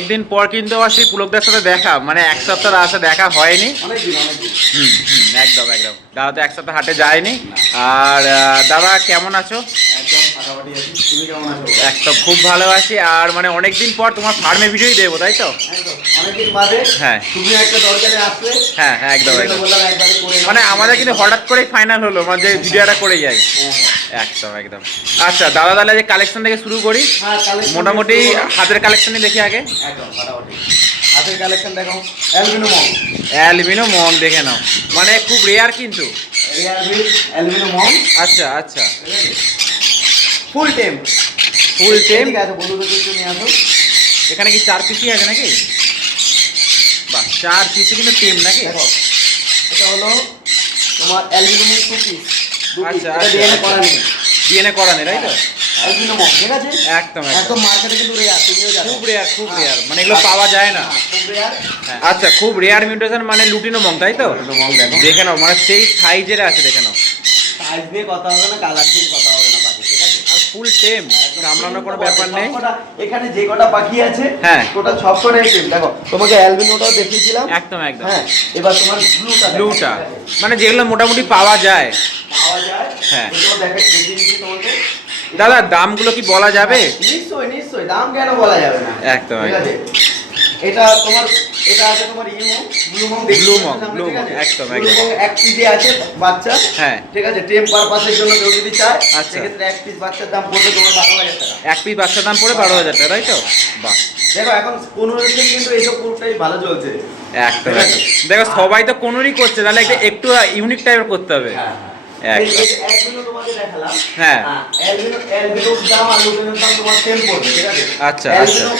অনেকদিন পর কিন্তু সেই পুলকদার সাথে দেখা মানে এক সপ্তাহ আসা দেখা হয়নি। হুম হুম একদম একদম। দাদা তো এক সপ্তাহ হাটে যায়নি। আর দাদা কেমন আছো? একদম খুব ভালো আছি। আর মানে অনেকদিন পর তোমার ফার্মে ভিডিওই দেবো তাই তো? হ্যাঁ। তুমি একটা দরকারে আসলে। হ্যাঁ হ্যাঁ একদম একদম। মানে আমাদের কিন্তু হঠাৎ করেই ফাইনাল হলো মানে যে ভিডিওটা করে যাই। হ্যাঁ, হ্যাঁ। একদম একদম। আচ্ছা দাদা দাদা যে কালেকশন থেকে শুরু করি হ্যাঁ, মোটামুটি হাতের কালেকশনই দেখি আগে। একদম ফাটাফাটি হাতের কালেকশন দেখো অ্যালবিনো মং অ্যালবিনো মং দেখে নাও। মানে খুব রেয়ার কিন্তু। অ্যালবিনো মং আচ্ছা আচ্ছা। ফুল টেম ফুল টেম আছে বন্ধুদের নিয়ে আসো। এখানে কি চার পিসি আছে নাকি? বাহ চার পিসই কিন্তু টেম নাকি? এটা হলো তোমার অ্যালবিনো মং টু পিস আচ্ছা, আচ্ছা, ডিএনএ আচ্ছা। করা নেই। ডিএনএ করা নেই তাই তো? ঠিক আছে? একদম একদম। একদম মার্কেটে কিন্তু রেয়ার তুমিও জানো। খুব রেয়ার খুব রেয়ার মানে এগুলো পাওয়া যায় না। হ্যাঁ, খুব রেয়ার আচ্ছা খুব রেয়ার মিউটেশন মানে লুটিনো মং তাই তো? মং দেখো। দেখে নাও মানে সেই সাইজের আছে দেখে নাও। সাইজ নিয়ে কথা হবে না কালার নিয়ে কথা হবে না ফুল টেম কামড়ানোর কোনো ব্যাপার নেই। এখানে যে কটা পাখি আছে হ্যাঁ। টোটাল সব কটাই টেম দেখো তোমাকে অ্যালবিনোটাও দেখিয়েছিলাম। একদম একদম। হ্যাঁ এবার তোমার ব্লুটা ব্লুটা মানে যেগুলো মোটামুটি পাওয়া যায়। পাওয়া যায়। হ্যাঁ। দেখিয়ে দিচ্ছি তোমাকে। দাদা দামগুলো কি বলা যাবে? নিশ্চয়ই নিশ্চয়ই। দাম কেন বলা যাবে না? একদম, ঠিক আছে? এটা তোমার এটা আছে তোমার imo blue monk Blue Monk, Blue Monk, একদম, একদম। এক পিসে আছে বাচ্চা হ্যাঁ। ঠিক আছে? টেম পারপাসের জন্য কেউ যদি চায় আচ্ছা। সেক্ষেত্রে এক পিস বাচ্চার দাম পড়বে তোমার বারো হাজার টাকা। এক পিস বাচ্চার দাম পড়ে বারো হাজার টাকা তাই তো? বাহ। দেখো এখন পনেরো দিন কিন্তু এইসব পুরোটাই ভালো চলছে। একদম। দেখো সবাই তো কোনোরই করছে তাহলে একটা একটু ইউনিক টাইপের করতে হবে। হ্যাঁ। হ্যাঁ। অ্যালবিনোর দাম আর দাম তোমার পড়বে ঠিক আছে? আচ্ছা,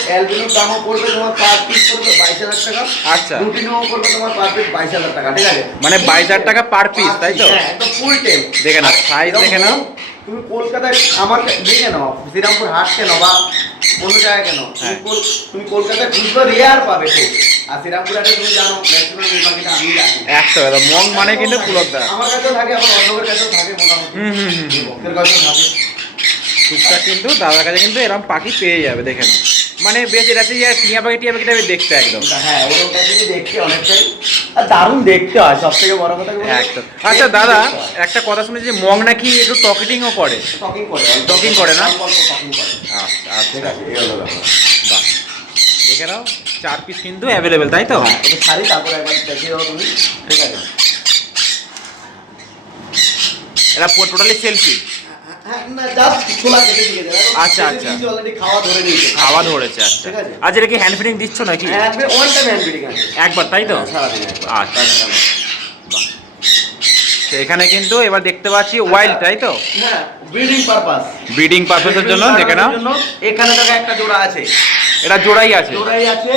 অ্যালবিনোর দামও পড়বে তোমার পার পিস পড়বে বাইশ হাজার টাকা। আচ্ছা। পড়বে তোমার পার পিস বাইশ হাজার টাকা ঠিক আছে? মানে বাইশ হাজার টাকা পার পিস তাই তো? হ্যাঁ একদম ফুল টেম দেখে নাও, size দেখে নাও। তুমি কলকাতায় আমাকে দেখে নাও শ্রীরামপুর হাট কেন বা অন্য জায়গায় কেন? তুমি হ্যাঁ। তুমি কলকাতায় খুচরো রেয়ার পাবে খুব আর শ্রীরামপুর হাটে তুমি জানো ম্যাক্সিমাম এই পাখিটা আমি রাখি একদম একদম মং মানে কিন্তু পুলকদা আমার কাছেও থাকে আমার অন্য কাছেও থাকে মোটামুটি। হুম, হুম, হুম, হুম। ভক্তের কাছেও থাকে। টুকটাক কিন্তু দাদার কাছে কিন্তু এরকম পাখি পেয়ে যাবে দেখে নাও। মানে বেশ এটা যে টিয়া পাখি টিয়া পাখি দেখতে একদম। হ্যাঁ টাইপেরই দেখতে অনেকটাই। আর দারুণ দেখতে হয় সব থেকে বড় কথা একদম। আচ্ছা দাদা একটা কথা শুনেছি যে মং নাকি একটু টকেটিংও করে? টকিং করে Talking করে না? টকিং আচ্ছা আচ্ছা। ঠিক আছে এই হলো বাহ। দেখে নাও। চার পিস কিন্তু অ্যাভেলেবেল তাই তো? হ্যাঁ শাড়ি তারপরে একবার দেখিয়ে দাও তুমি ঠিক আছে? এটা টোটালি সেলফি হ্যাঁ দেবে আচ্ছা, আচ্ছা। খাওয়া ধরেছে আচ্ছা। আচ্ছা এটা কি হ্যান্ড ফিডিং দিচ্ছ নাকি? হ্যাঁ একবার তাই তো? আচ্ছা বাহ। এখানে কিন্তু এবার দেখতে পাচ্ছি ওয়াইল্ড তাই তো? ব্রিডিং পারপাস ব্রিডিং পারপাসের জন্য দেখে নাও। এখানে একটা জোড়া আছে। এটা জোড়াই আছে। জোড়াই আছে।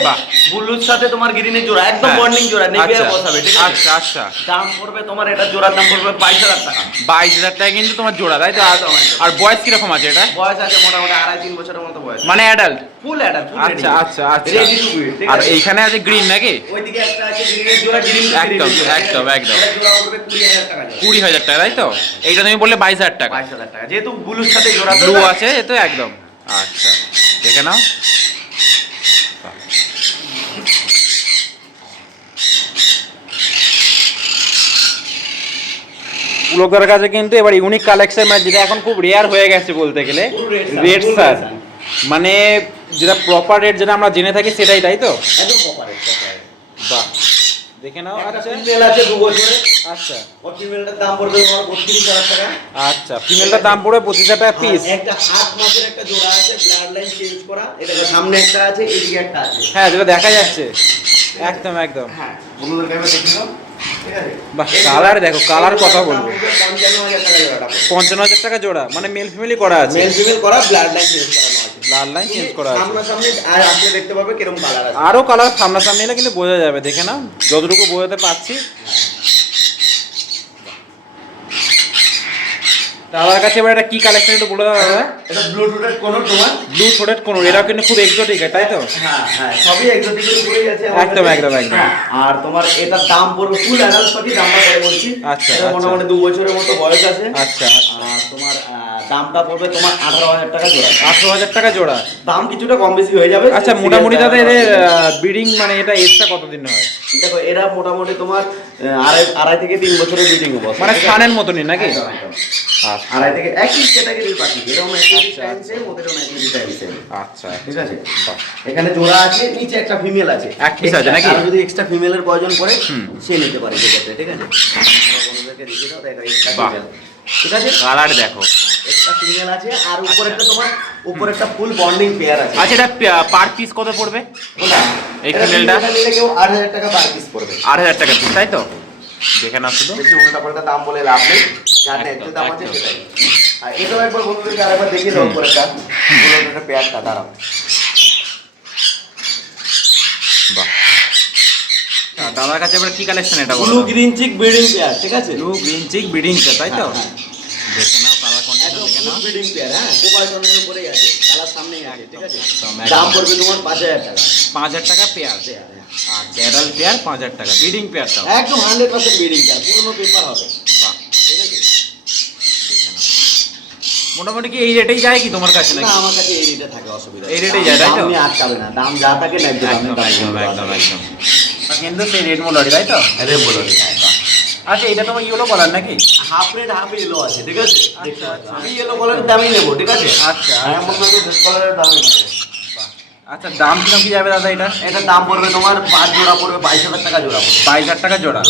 বুলুর সাথে তোমার গ্রিনের জোড়া একদম হ্যাঁ। বন্ডিং জোড়া নেবে আচ্ছা। বসাবে ঠিক আছে? আচ্ছা আচ্ছা। দাম পড়বে তোমার এটা জোড়ার দাম পড়বে বাইশ হাজার টাকা। বাইশ হাজার টাকা কিন্তু তোমার জোড়া তাই তো? আর- একদম। আর বয়স কীরকম আছে এটা? বয়স আছে মোটামুটি আড়াই তিন বছরের মতো বয়স। মানে অ্যাডাল্ট ফুল অ্যাডাল্ট আচ্ছা আচ্ছা আচ্ছা। আর এইখানে আছে গ্রিন নাকি? ওইদিকে একটা আছে গ্রিনের জোড়া গ্রিন একদম, একদম, একদম। কুড়ি হাজার টাকা তাই তো? এইটা তুমি বললে বাইশ হাজার টাকা। বাইশ হাজার টাকা। যেহেতু ব্লুর সাথে জোড়া ব্লু আছে এ তো একদম। আচ্ছা দেখে নাও। পুলকদার কাছে কিন্তু এবার ইউনিক কালেকশন মানে যেটা এখন খুব রেয়ার হয়ে গেছে বলতে গেলে। রেড সার মানে যেটা প্রপার রেট যেটা আমরা জেনে থাকি সেটাই তাই তো? একদম। বাহ। দেখে নাও আচ্ছা। আছে দু বছরে। আচ্ছা। ফিমেলটার দাম পড়বে তোমার বত্রিশ হাজার টাকা। আচ্ছা ফিমেলটার দাম পড়বে পঁচিশ হাজার টাকা পিস একটা আট মাসের একটা জোড়া আছে ব্লাড লাইন চেঞ্জ করা। এটা সামনে একটা আছে এদিকে একটা আছে। হ্যাঁ যেটা দেখা যাচ্ছে। একদম একদম। হ্যাঁ বন্ধুদের দেখে নাও। বাহ, কালার দেখো, কালার কথা বলব। পঞ্চান্ন হাজার টাকা জোড়া মানে মেল ফিমেলি করা আছে। মেল ফিমেল করা ব্লাড লাইন চেঞ্জ করানো আছে। লাল লাইন চেঞ্জ করা আছে। সামনাসামনি আর আসলে দেখতে পাবে কীরকম কালার আছে। আরও কালার সামনাসামনি না কিন্তু বোঝা যাবে দেখে না যতটুকু বোঝাতে পারছি। দাদার কাছে এবার এটা কি কালেকশন একটু বলে দাও দাদা। এটা থ্রোটেড কোন তোমার ব্লু থ্রোটেড কোন এরা কিন্তু খুব এক্সোটিক হয় তাই তো? হ্যাঁ হ্যাঁ সবই এক্সোটিক উপরেই আছে একদম, একদম, একদম। হ্যাঁ, আর তোমার এটার দাম পড়বে ফুল অ্যাডাল্ট পাখি দাম পড়বে বলছি। আচ্ছা, এটা আচ্ছা। মোটামুটি দু বছরের মতো বয়স আছে। আচ্ছা আচ্ছা। আর তোমার দামটা পড়বে তোমার আঠারো হাজার টাকা জোড়া। আঠারো হাজার টাকা জোড়া। দাম কিছুটা কম বেশি হয়ে যাবে। আচ্ছা মোটামুটি দাদা এদের ব্রিডিং মানে এটা এজটা কতদিন হয়? দেখো এরা মোটামুটি তোমার আড়াই আড়াই থেকে তিন বছরের ব্রিডিং বয়স মানে সানের মতনই নাকি। আচ্ছা। আড়াই থেকে একই ক্যাটাগরির পাখি এরকম একই আচ্ছা, টাইম সেম ওদেরও একই টাইম সেম আচ্ছা। ঠিক আছে। এখানে জোড়া আছে নিচে একটা ফিমেল আছে। এক piece আছে নাকি? যদি এক্সট্রা ফিমেলের প্রয়োজন পড়ে সে নিতে পারে ঠিক আছে? আমার বন্ধুদেরকে দেখিয়ে দাও দেখো এক্সট্রা ফিমেল ঠিক আছে? কালার দেখো। একটা ফিমেল আছে আর উপরে একটা তোমার উপরে একটা ফুল বন্ডিং পেয়ার আছে। আচ্ছা এটা পার পিস কত পড়বে? এই ফিমেলটা? নিলে কেউ আট হাজার টাকা পার পিস পড়বে। আট হাজার টাকা পিস তাই তো? দেখে নাও শুধু। বেশি উল্টা পাল্টা দাম বলে লাভ নেই। যার ন্যায্য দাম আছে সেটাই। আর এটাও একবার বন্ধুদেরকে আরেকবার দেখিয়ে দাও উপরে একটা পেয়ারটা দাঁড়াও বাহ আচ্ছা, দাদার কাছে এবার কি কালেকশন এটা blue? Green chick breeding pair ঠিক আছে? ব্লু গ্রিন চিক ব্রিডিং তাই তো? হ্যাঁ, দেখে নাও কালার কন্ডিশন একদম দেখে নাও। ব্রিডিং পেয়ার হ্যাঁ কোপাল টনের উপরেই আছে কালার সামনেই আছে ঠিক আছে? একদম, একদম। দাম পড়বে তোমার পাঁচ হাজার টাকা। পাঁচ হাজার টাকা পেয়ার। পেয়ার, হ্যাঁ। আচ্ছা অ্যাডাল্ট পেয়ার পাঁচ হাজার টাকা ব্রিডিং পেয়ারটাও একদম হান্ড্রেড পার্সেন্ট ব্রিডিং পেয়ার পুরোনো পেপার হবে। বাহ। ঠিক আছে? মোটামুটি কি এই রেটেই যায় কি তোমার কাছে না নাকি আমার কাছে এই রেটে থাকে অসুবিধা এই এই যায়, তাই তো? নিয়ে আটকাবে না দাম যা থাকে দামে একদম একদম একদম। একদম। কিন্তু সেই রেড মোলারি তাই তো? আরে বলো আচ্ছা এটা তোমার ইয়েলো কালার নাকি? হাফ রেড হাফ ইয়েলো আছে ঠিক আছে? আচ্ছা, আচ্ছা। আমি ইয়েলো কালারের দামই নেব ঠিক আছে? আচ্ছা, আমি আচ্ছা। আপনাকে রেড কালারের দামই নেব। আচ্ছা দাম কীরকম কি যাবে দাদা এটা? এটার দাম পড়বে তোমার পাঁচ জোড়া পড়বে বাইশ হাজার টাকা জোড়া পড়বে। বাইশ হাজার টাকা জোড়া।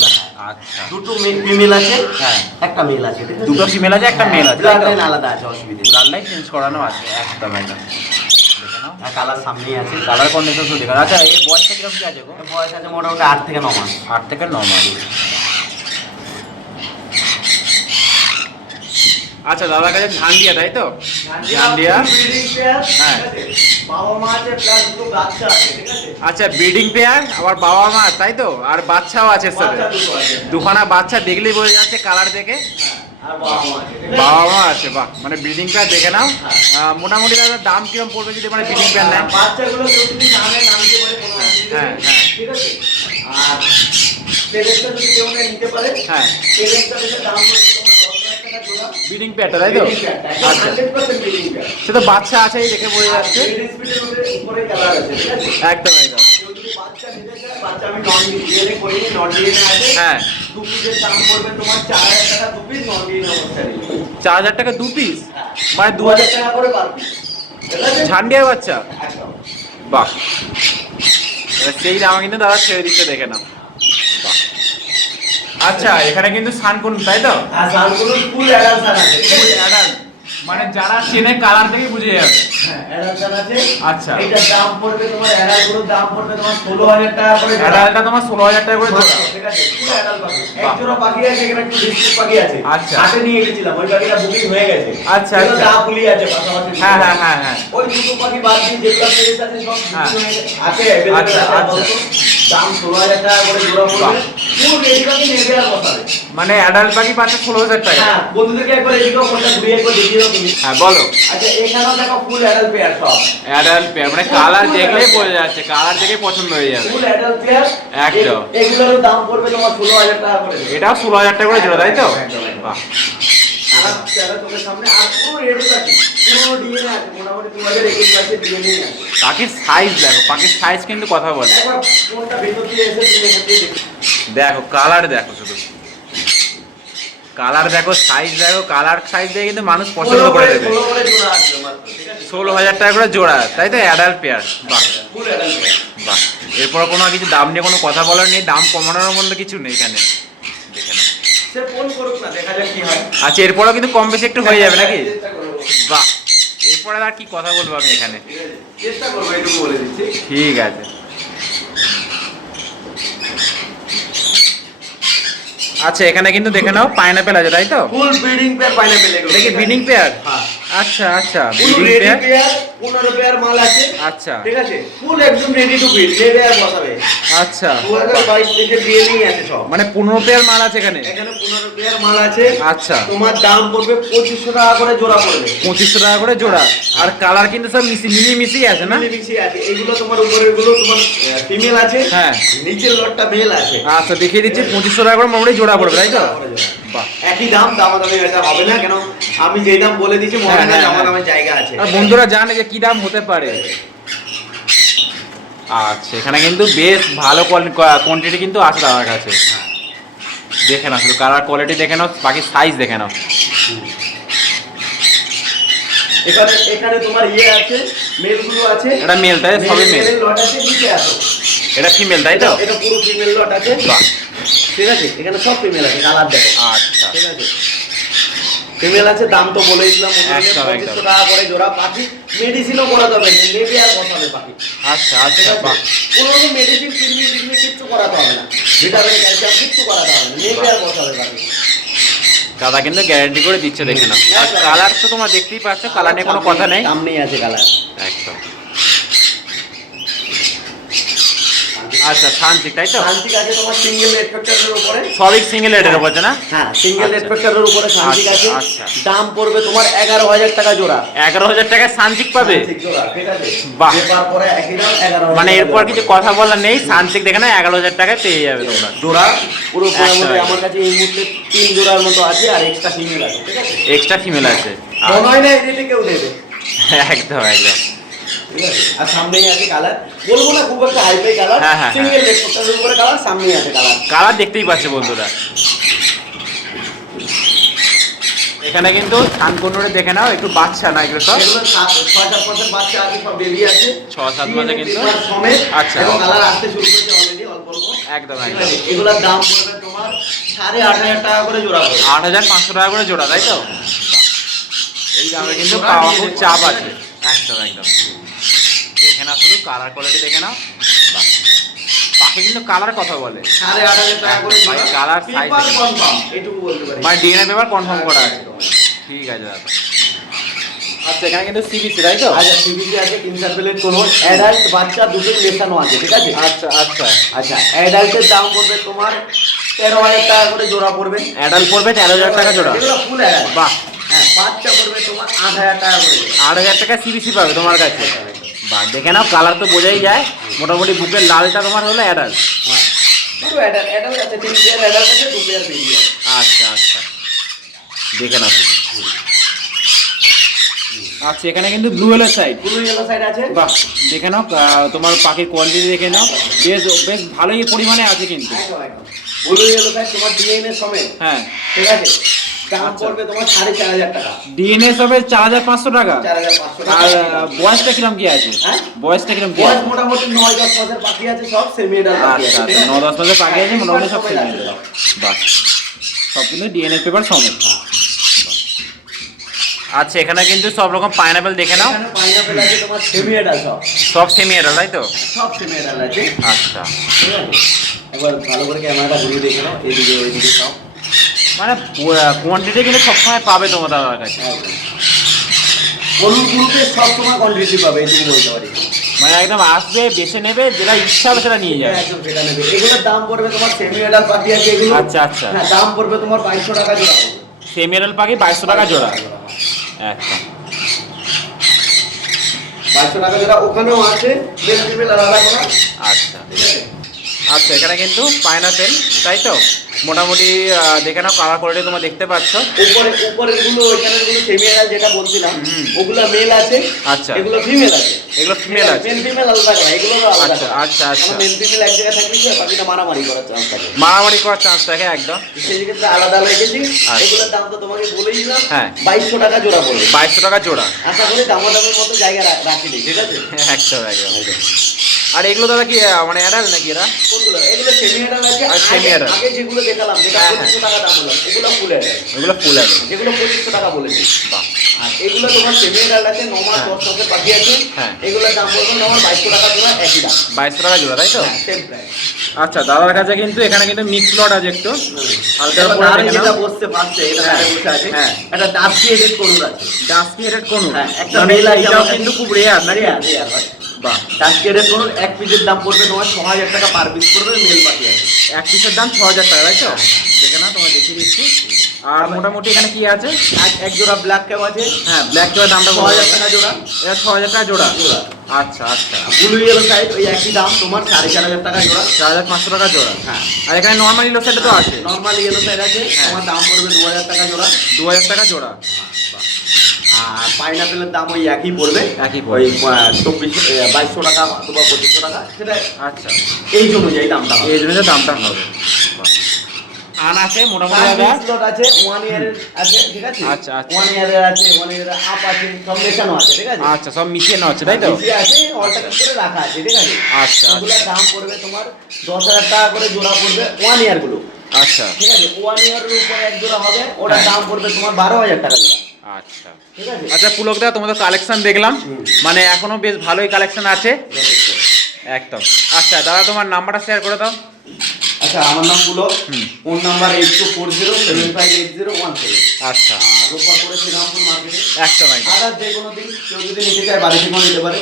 আচ্ছা। দুটো ফিমেল আছে হ্যাঁ। একটা মেল আছে দুটো ফিমেল আছে একটা মেল আছে আলাদা আছে অসুবিধা। ব্লাড চেঞ্জ করানো আছে একদম একদম। কালার সামনেই আছে। কালার কন্ডিশন শুধু আচ্ছা এই বয়সটা কীরকম কি আছে গো? বয়স আছে মোটামুটি আট থেকে ন মাস। আট থেকে ন মাস। আচ্ছা দাদার কাছে ধান ঝান্ডিয়া তাই তো? ঝান্ডিয়া হ্যাঁ। বাবা মা আছে প্লাস দুটো বাচ্চা আছে আচ্ছা ব্রিডিং পেয়ার আবার বাবা মা তাই তো? আর বাচ্চাও আছে সাথে। দুখানা বাচ্চা দেখলেই বোঝা যাচ্ছে কালার দেখে। বাবা মা আছে ঠিক আছে? বাবা মা আছে বাহ। মানে ব্রিডিং পেয়ার দেখে নাও। মোটামুটি দাদা দাম কিরম পড়বে যদি মানে ব্রিডিং পেয়ার নেয় হ্যাঁ, হ্যাঁ। ঠিক আছে? আর পেরেন্টটা যদি কেউ নিতে পারে। হ্যাঁ। ব্রিডিং পেয়ারটা তাই তো? আচ্ছা। 100% breeding pair। সে তো বাচ্চা আছেই দেখে বোঝা যাচ্ছে? একদম একদম। হ্যাঁ। চার হাজার টাকা দু পিস হ্যাঁ। মানে দু হাজার টাকা করে ঝান্ডিয়ার বাচ্চা? বাহ। সেই দাম কিন্তু দাদা ছেড়ে দিচ্ছে দেখে নাও। আচ্ছা এখানে কিন্তু সানকুন তাই তো? সান কোন ফুল অ্যাডালসান আছে। ফুল অ্যাডাল্ট মানে যারা চেনে কালার থেকে বুঝে যাবে। আচ্ছা। এটার দাম পড়বে তোমার অ্যাডালগুলোর দাম পড়বে তোমার ষোলো হাজার টাকা করে। তোমার ষোলো হাজার টাকা করে জোড়া। ঠিক আছে পুরো অ্যাডাল্ট পাখি এক জোড়া পাখি আছে এখানে একটু ডিস্ট্রিক্ট পাখি আছে। আচ্ছা। হাটে নিয়ে গেছিলাম ওই পাখিটা বুকিং হয়ে গেছে। আচ্ছা, আচ্ছা। দা ফুলি আছে পাশাপাশি। হ্যাঁ হ্যাঁ হ্যাঁ হ্যাঁ। ওই দুটো পাখি বাদ দিয়ে যেগুলো ফ্রেশ আছে সব হ্যাঁ। আছে আচ্ছা, আচ্ছা। দাম ষোলো হাজার টাকা করে জোড়া বাহ। পড়বে পুরো রেডি পাখি নেবে আর বসাবে। মানে অ্যাডাল্ট পাখি পাচ্ছে ষোলো হাজার টাকা। হ্যাঁ বন্ধুদেরকে একবার এদিকেও ঘুরিয়ে একবার দেখিয়ে দাও তুমি। হ্যাঁ বলো। আচ্ছা এখানেও দেখো ফুল অ্যাডাল্ট পেয়ার সব। অ্যাডাল্ট পেয়ার মানে কালার দেখলেই বোঝা যাচ্ছে কালার দেখে পছন্দ হয়ে যাবে। ফুল অ্যাডাল্ট পেয়ার একদম। এগুলোর দাম পড়বে তোমার ষোলো হাজার টাকা করে। ষোলো হাজার টাকা করে জোড়া তাই তো। বাহ। আর চেহারা চোখের সামনে আর পুরো রেডি পাখি পুরো ডিএনএ আছে মোটামুটি দু হাজার ডিএনএ আছে। পাখির সাইজ দেখো পাখির সাইজ কিন্তু কথা বলে। কোনটা ভেতর দিয়ে এসে তুমি এখান থেকে দেখো। কালার দেখো শুধু। কালার দেখো সাইজ দেখো কালার সাইজ দেখে কিন্তু মানুষ পছন্দ করে করে- দেবে। ষোলো হাজার টাকা করে জোড়া তাই তো অ্যাডাল্ট পেয়ার বাহ। বাহ এরপর কোনো কিছু দাম নিয়ে কোনো কথা বলার নেই দাম কমানোর মধ্যে কিছু নেই এখানে দেখে না, দেখা। আচ্ছা এরপরও কিন্তু কম বেশি একটু হয়ে যাবে নাকি বাহ এরপরে আর কি কথা বলব আমি এখানে ঠিক আছে? চেষ্টা করব, এইটুকু বলে দিচ্ছি। ঠিক আছে আচ্ছা এখানে কিন্তু দেখে নাও পাইনাপেল আছে তাই তো এগুলো, এটা কি ঠিক আছে? ব্রিডিং পেয়ার হ্যাঁ। আচ্ছা আচ্ছা Full পেয়ার পনেরো pair মাল আছে। আচ্ছা। ঠিক আছে? একদম বসাবে। আচ্ছা। 2022 থেকে DNA আছে সব। মানে পনেরো পেয়ার মাল আছে এখানে? এখানে পনেরো পেয়ার মাল আছে। আচ্ছা। তোমার দাম পড়বে পঁচিশশো টাকা করে জোড়া পড়বে। পঁচিশশো টাকা করে জোড়া। আর কালার কিন্তু সব মিশি মিলি মিশি আছে না? মিশিয়ে আছে। এগুলো তোমার উপরেরগুলো তোমার ফিমেল আছে। হ্যাঁ। নিচের লটটা মেল আছে। আচ্ছা দেখিয়ে দিচ্ছি পঁচিশশো টাকা করে মোটামুটি জোড়া পড়বে তাই তো। একই দাম দামাদামি এটা হবে না কেন? আমি যেই দাম বলে দিয়েছি মনে হ্যাঁ, হয় হ্যাঁ, দামাদামের জায়গা আছে। আর বন্ধুরা জানে যে কি দাম হতে পারে। আচ্ছা এখানে কিন্তু বেশ ভালো কোয়ান্টিটি কিন্তু আছে দাদার কাছে। দেখে নাও শুধু কালার কোয়ালিটি দেখে নাও বাকি সাইজ দেখে নাও। এখানে এখানে তোমার ইয়ে আছে মেলগুলো আছে। এটা মেল তাই সবই মেল লট আছে নিচে আসো এটা ফিমেল তাই তো? এটা পুরো ফিমেল লট আছে। ঠিক আছে? এখানে সব ফিমেল আছে কালার দেখো। আচ্ছা। ঠিক আছে? ফিমেল আছে দাম তো বলে দিলাম পঁচিশশো। টাকা করে জোড়া পাখি। মেডিসিনও করাতে হবে না নেবে আর বসাবে পাখি। আচ্ছা আচ্ছা কোনো রকম মেডিসিন কিডনি টিডনি কিচ্ছু করাতে হবে না। ভিটামিন ক্যালসিয়াম কিচ্ছু করাতে হবে না নেবে আর বসাবে পাখি। দাদা কিন্তু গ্যারান্টি করে দিচ্ছে দেখে না আর কালার তো তোমরা দেখতেই পাচ্ছ কালার নিয়ে কোনো কথা নেই। সামনেই আছে কালার একদম। আচ্ছা শান্তিক তাই তো? শান্তিক আছে তোমার সিঙ্গেল রেসপেক্টারের উপরে। সবই সিঙ্গেল রেটের উপর না? হ্যাঁ সিঙ্গেল আচ্ছা। রেসপেক্টারের উপরে শান্তিক আচ্ছা, আছে। আচ্ছা। দাম পড়বে তোমার এগারো হাজার টাকা জোড়া। এগারো হাজার পাবে? শান্তিক আছে? বাহ। মানে এরপর কিছু কথা বলার নেই সানচিক দেখে না এগারো হাজার টাকায় পেয়ে যাবে তোমরা। জোড়া পুরো আমার কাছে এই মুহূর্তে তিন জোড়ার মতো আছে আর এক্সট্রা সিঙ্গেল আছে ঠিক আছে? এক্সট্রা ফিমেল আছে। মনে হয় না কেউ দেবে। একদম একদম। ঠিক আছে আর সামনেই আছে কালার বলব না খুব একটা হাইফাই কালার সিঙ্গেল উপরে কালার সামনেই আছে কালার কালার দেখতেই পাচ্ছে বন্ধুরা। এখানে কিন্তু থানকুন্ডুরে দেখে নাও একটু বাচ্চা না এগুলো সব? ছয় সাত মাসের বাচ্চা সব বেবি আছে ছ সাত মাসে কিন্তু? আচ্ছা। এবং কালার আসতে শুরু করেছে অলরেডি অল্প অল্প। একদম একদম। এগুলোর দাম পড়বে তোমার সাড়ে আট হাজার টাকা করে জোড়া আট হাজার পাঁচশো টাকা করে জোড়া তাই তো? এই দামে কিন্তু পাওয়া খুব চাপ আছে। একদম একদম। দেখে নাও শুধু কালার কোয়ালিটি দেখে নাও। পাখি কিন্তু কালার কথা বলে। ভাই, মানে ডিএনএ পেপার কনফার্ম করা আছে। ঠিক আছে দাদা। আচ্ছা এখানে কিন্তু সিবিসি তাই তো? আচ্ছা সিবিসি আছে অ্যাডাল্ট বাচ্চা দুটোই মেশানো আছে ঠিক আছে? আচ্ছা আচ্ছা। আচ্ছা অ্যাডাল্টের দাম পড়বে তোমার তেরো হাজার টাকা করে জোড়া পড়বে। অ্যাডাল্ট পড়বে তেরো হাজার টাকা জোড়া? এগুলো ফুল অ্যাডাল্ট বাহ। হ্যাঁ বাচ্চা পড়বে তোমার আট হাজার টাকা করে। আট হাজার টাকা সিবিসি পাবে তোমার কাছে? বাহ দেখে নাও কালার তো বোঝাই যায়। মোটামুটি বুকের লালটা তোমার হলো অ্যাডাল্ট আচ্ছা আচ্ছা। দেখে নাও। আচ্ছা এখানে কিন্তু ব্লু হেলের সাইড ব্লু ইয়েলো সাইড আছে। বাহ দেখে নাও তোমার পাখির কোয়ালিটি দেখে নাও। বেশ বেশ ভালোই পরিমাণে আছে কিন্তু। ব্লু ইয়েলো সাইড তোমার ডিএনএ সমেত। হ্যাঁ। ঠিক আছে? দাম আচ্ছা। পড়বে তোমার সাড়ে চার হাজার টাকা। ডিএনএ সবে চার হাজার পাঁচশো টাকা। চার হাজার পাঁচশো আর বয়সটা কিরম কি আছে? হ্যাঁ? বয়সটা কিরম কি বয়স মোটামুটি নয় দশ মাসের পাখি আছে সব সেমি এডাল আচ্ছা আছে। আচ্ছা দশ মাসের পাখি আছে মোটামুটি সব সেমি বাহ। সব কিন্তু ডিএনএ পেপার সমেত। আচ্ছা এখানে কিন্তু সব রকম পাইনাপেল দেখে নাও। এখানে পাইনাপেল আছে তোমার সেমি এডাল সব। সব সেমি এটা তাই তো? সব সেমি এডাল আছে। আচ্ছা। একবার ভালো করে ক্যামেরাটা ঘুরিয়ে দেখে নাও এদিকে ওইদিকে সব। মানে কোয়ান্টিটি কিন্তু সবসময় পাবে তোমার দাদার কাছে। হলুদ গ্রুপে সব কোয়ান্টিটি পাবে বলতে পারি। মানে একদম আসবে বেছে নেবে যেটা ইচ্ছা হবে সেটা নিয়ে যাবে। একদম সেটা নেবে। এগুলোর দাম পড়বে তোমার সেমি এডাল পাখি আছে এগুলো। আচ্ছা, আচ্ছা। হ্যাঁ দাম পড়বে তোমার বাইশশো টাকা জোড়া। সেমিয়ারাল পাখি বাইশশো টাকা জোড়া। একদম বাইশশো টাকা জোড়া ওখানেও আছে মেল আলাদা করা। আচ্ছা। আচ্ছা এখানে কিন্তু পাইনাপেল তাই তো? মোটামুটি দেখে নাও কালার কোয়ালিটি তোমরা দেখতে পাচ্ছ। উপরে উপরেরগুলো ওইখানে গুলো সেমি এডাল যেটা বলছিলাম। ওগুলো মেল আছে আচ্ছা। এগুলো ফিমেল আছে। এগুলো ফিমেল আছে। মেল ফিমেল আলাদা করা এগুলো আলাদা আচ্ছা, আচ্ছা, আচ্ছা। মেল ফিমেল এক জায়গায় থাকলে কি পাখিটা মারামারি করার চান্স থাকে। মারামারি করার চান্স থাকে একদম। সেই ক্ষেত্রে আলাদা রেখেছি। আচ্ছা। এগুলোর দাম তো তোমাকে বলেই দিলাম। হ্যাঁ। বাইশশো টাকা জোড়া পড়বে। বাইশশো টাকা জোড়া। আশা করি দামাদামের মতো জায়গা রাখিনি ঠিক আছে? একদম একদম। আর এগুলো দাদা কি মানে অ্যাডাল নাকি এরা? কোনগুলো? এগুলো সেমি এডাল আছে। আর semi আগে- আগে যেগুলো দেখালাম যেটা হ্যাঁ, হ্যাঁ। পঁচিশশো টাকা দাম হলো এগুলো ফুল এডাল এগুলো ফুল অ্যাডাল যেগুলো টাকা বলেছি। বাহ। আর এগুলো তোমার সেমি এডাল আছে ন মাস হ্যাঁ। দশ মাসের পাখি আছে। হ্যাঁ। এগুলোর দাম তোমার টাকা জোড়া একই দাম। টাকা জোড়া তাই তো? সেম প্রাইস আচ্ছা দাদার কাছে কিন্তু এখানে কিন্তু মিক্স লট আছে একটু। হালকা করে আর। বসছে ফার্স্টে এটা হ্যাঁ, বসে আছে হ্যাঁ। এডিট করুন আছে হ্যাঁ, একটা কিন্তু খুব রেয়ার রেয়ার, রেয়ার হয়। বাহ এডিট করুন এক পিসের দাম পড়বে তোমার ছ হাজার টাকা পার পিস পড়বে মেল পাখি আছে এক পিসের দাম ছ হাজার টাকা তাই তো? দেখে না দেখিয়ে দিচ্ছি। আর মোটামুটি এখানে কি আছে? এক- এক জোড়া ব্ল্যাক ক্যাপ আছে। হ্যাঁ ব্ল্যাক জোড়ার দামটা ছ হাজার টাকা জোড়া। এটা ছ হাজার টাকা জোড়া। জোড়া। আচ্ছা আচ্ছা। ব্লু ইয়েলো সাইড ওই একই দাম তোমার সাড়ে চার হাজার টাকা জোড়া। চার হাজার পাঁচশো টাকা জোড়া। হ্যাঁ। আর এখানে নর্মাল ইলো সেটটা তো আছে। নর্মাল ইয়েলো সাইড আছে হ্যাঁ। তোমার দাম পড়বে দু হাজার টাকা জোড়া। দু হাজার টাকা জোড়া। আর পাইনাপেলের দাম ওই একই পড়বে। একই ওই চব্বিশ বাইশশো টাকা অথবা পঁচিশশো টাকা। সেটা আচ্ছা। এই অনুযায়ী দামটা এই জন্য দামটা হবে। আন আছে মোটামুটি আছে ওয়ান ইয়ারের আছে ঠিক আছে? আচ্ছা, আচ্ছা। ওয়ান ইয়ারের আছে ওয়ান ইয়ারের আপ আছে সব মেশানো আছে ঠিক আছে? আচ্ছা সব মিশিয়ে হচ্ছে তাই তো? বেশি আছে করে রাখা আছে ঠিক আছে? আচ্ছা ওগুলোর দাম পড়বে তোমার দশ হাজার টাকা করে জোড়া পড়বে ওয়ান ইয়ারগুলো। আচ্ছা। ঠিক আছে? ওয়ান ইয়ারের উপরে এক জোড়া হবে ওটার হ্যাঁ। দাম পড়বে তোমার বারো হাজার টাকা জোড়া। আচ্ছা। আচ্ছা পুলকদা তোমাদের কালেকশন দেখলাম। মানে এখনও বেশ ভালোই কালেকশন আছে। একদম। আচ্ছা দাদা তোমার নাম্বারটা শেয়ার করে দাও। আচ্ছা আমার নাম Pulak. Phone number eight two four zero seven five eight zero one seven আচ্ছা। আর রোববার করে শ্রীরামপুর মার্কেটে। একদম একদম আদার যে কোনো দিন কেউ যদি নিতে চায় বাড়ি থেকেও নিতে পারে।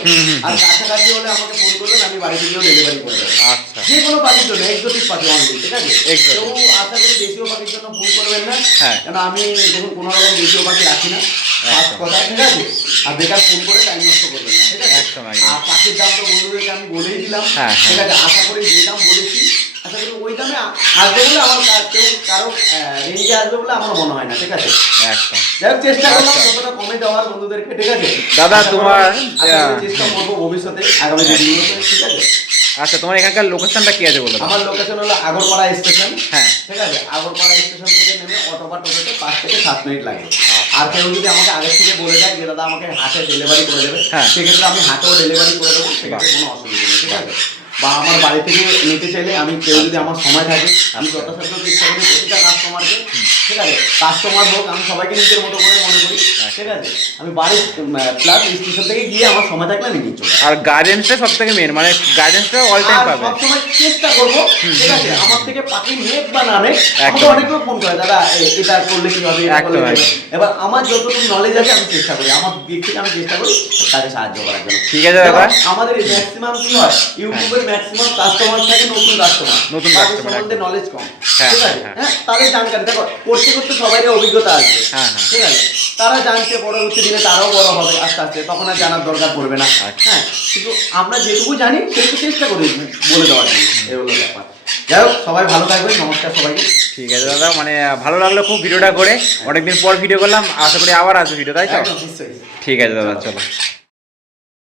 আর কাছাকাছি হলে আমাকে ফোন করবেন আমি বাড়ি থেকেও ডেলিভারি করে দেবো। আচ্ছা। যে কোনো পাখির জন্য এক্সোটিক পাখি অনলি ঠিক আছে। কেউ আশা করি দেশীয় পাখির জন্য ফোন করবেন না। হ্যাঁ। কেন আমি দেখুন কোনো রকম দেশীয় পাখি রাখি না। ফার্স্ট কথা ঠিক আছে? আর বেকার ফোন করে টাইম নষ্ট করবেন না ঠিক আছে। আর পাখির দাম তো বন্ধুদেরকে আমি বলেই দিলাম। হ্যাঁ, হ্যাঁ। ঠিক আছে আশা করি যে দাম বলেছি ওই দামে আসবে বলে আমার কেউ কারও রেঞ্জে আসবে বলে আমার মনে হয় না ঠিক আছে? একদম। যাই চেষ্টা করলাম। যতটা কমে দেওয়ার বন্ধুদেরকে ঠিক আছে? দাদা, তোমার- চেষ্টা করব ভবিষ্যতে আগামী দিনগুলোতে ঠিক আছে? আচ্ছা তোমার এখানকার লোকেশনটা কি আছে বলে আমার লোকেশন হলো আগরপাড়া স্টেশন হ্যাঁ। ঠিক আছে? আগরপাড়া স্টেশন থেকে নেমে অটো বা টোটোতে পাঁচ থেকে সাত মিনিট লাগে। আচ্ছা। আর কেউ যদি আমাকে আগে থেকে বলে দেয় যে দাদা আমাকে হাটে ডেলিভারি করে দেবে হ্যাঁ। সেক্ষেত্রে আমি হাটেও ডেলিভারি করে দেবো সেক্ষেত্রে কোনো অসুবিধা নেই ঠিক আছে? বা আমার বাড়ি থেকে নিতে চাইলে আমি কেউ যদি আমার সময় থাকে আমি। যথাসাধ্য চেষ্টা করি প্রতিটা কাস্টমারকে ঠিক আছে কাস্টমার হোক আমি সবাইকে নিজের মতো করে মনে করি ঠিক আছে আমি বাড়ি প্লাস স্টেশন থেকে গিয়ে আমার সময় থাকলে আমি নিয়ে চলে আর গার্ডেন্সটা সব থেকে মেন মানে গার্ডেন্সটা অল টাইম পাবে সবসময় চেষ্টা করব ঠিক আছে আমার থেকে পাখি নেক বা না নেক আমাকে। অনেক লোক ফোন করে দাদা এটা করলে কি হবে এটা করলে একদম, কি হবে?" একদম। এবার আমার যতটুকু নলেজ আছে আমি চেষ্টা করি আমার দিক থেকে আমি চেষ্টা করি তাকে সাহায্য করার জন্য ঠিক আছে দাদা। আমাদের ম্যাক্সিমাম কি হয় ইউটিউবের ম্যাক্সিমাম কাস্টমার থাকে নতুন কাস্টমার নতুন customer, সম্বন্ধে নলেজ কম। হ্যাঁ, ঠিক আছে? হ্যাঁ, হ্যাঁ তাদের জানকারি। দেখো করতে করতে সবারই অভিজ্ঞতা আসবে। হ্যাঁ। ঠিক আছে? তারা জানছে পরবর্তী দিনে তারাও বড় হবে আস্তে আস্তে। তখন আর জানার দরকার পড়বে না। আচ্ছা। হ্যাঁ কিন্তু আমরা যেটুকু জানি সেটুকু চেষ্টা করি বলে দেওয়ার জন্য। এই হলো ব্যাপার। যাই হোক সবাই ভালো থাকবেন। নমস্কার সবাইকে। ঠিক আছে দাদা। মানে ভালো লাগল খুব ভিডিওটা করে। অনেকদিন পর ভিডিও করলাম। আশা করি আবার আসবে ভিডিও তাই তো? ঠিক আছে দাদা। চলো।